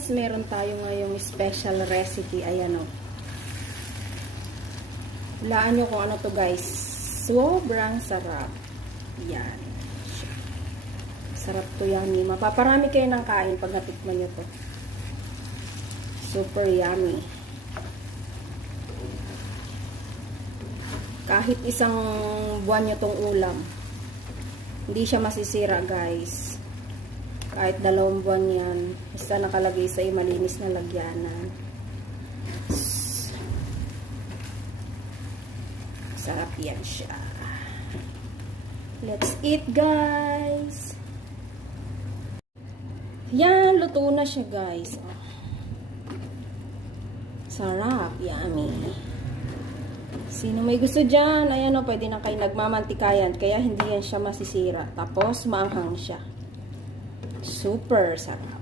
guys, meron tayo ngayong special recipe. Ayan o. Hulaan nyo kung ano to guys. Sobrang sarap. Yan. Sarap to, yummy. Mapaparami kayo ng kain pag natikman nyo to. Super yummy. Kahit isang buwan nyo tong ulam, hindi siya masisira guys. Kahit 2 buwan yan, basta nakalagay sa malinis na lagyanan. Sarap yan siya. Let's eat guys! Yan, luto na siya guys. Sarap, yummy. Sino may gusto dyan? Ayan o, pwede na kayo nagmamantikayan. Kaya hindi yan siya masisira. Tapos, maanghang siya. Super sarap.